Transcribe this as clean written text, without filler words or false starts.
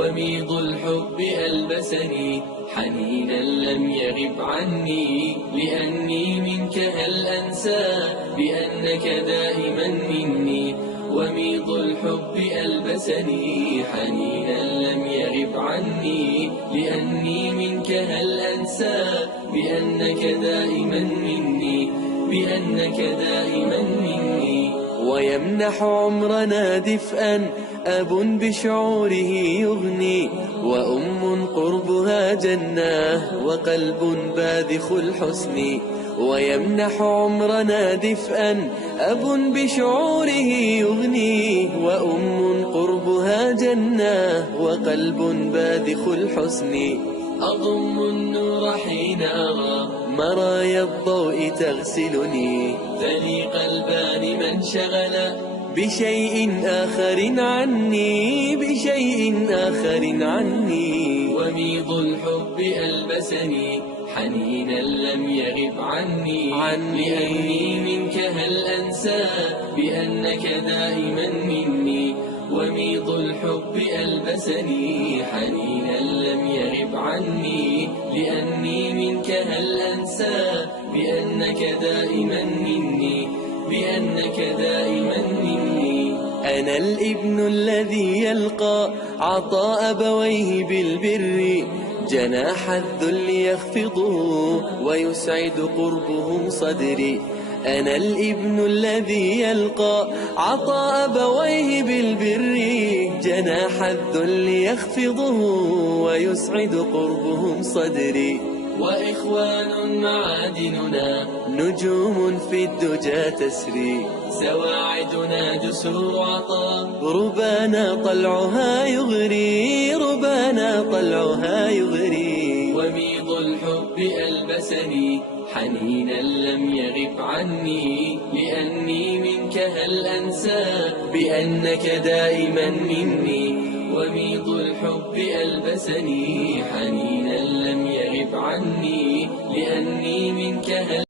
وميض الحب ألبسني حنينا لم يغب عني، لأني منك هل أنسى بأنك دائما مني. وميض الحب ألبسني حنينا لم يغب عني، لأني منك هل أنسى بأنك دائما مني، بأنك دائما مني. ويمنح عمرنا دفئا أب بشعوره يغني، وأم قربها جنة وقلب باذخ الحسن. ويمنح عمرنا دفئا أب بشعوره يغني، وأم قربها جنة وقلب باذخ الحسن. أضم النور حين أرى مرايا الضوء تغسلني، ذلي قلبان من شغل بشيء آخر عني، بشيء آخر عني. وميض الحب ألبسني حنينا لم يغب عني، لأني منك هل أنسى بأنك دائما مني. وميض الحب ألبسني حنينا لم يغب عني، لأني منك هل أنسى بأنك دائما مني، بأنك دائما مني. أنا الابن الذي يلقى عطاء أبويه بالبر، جناح الذل يخفضه ويسعد قربهم صدري. أنا الابن الذي يلقى عطاء أبويه بالبر، جناح الذل يخفضه ويسعد قربهم صدري. وإخوان معادننا نجوم في الدجى تسري، سواعدنا جسور عطاء ربانا طلعها يغري، ربانا طلعها يغري. وميض الحب ألبسني حنينا لم يغب عني، لأني منك هل أنسى بأنك دائما مني. وميض الحب ألبسني حنينا لم يغب عني، لأني منك هل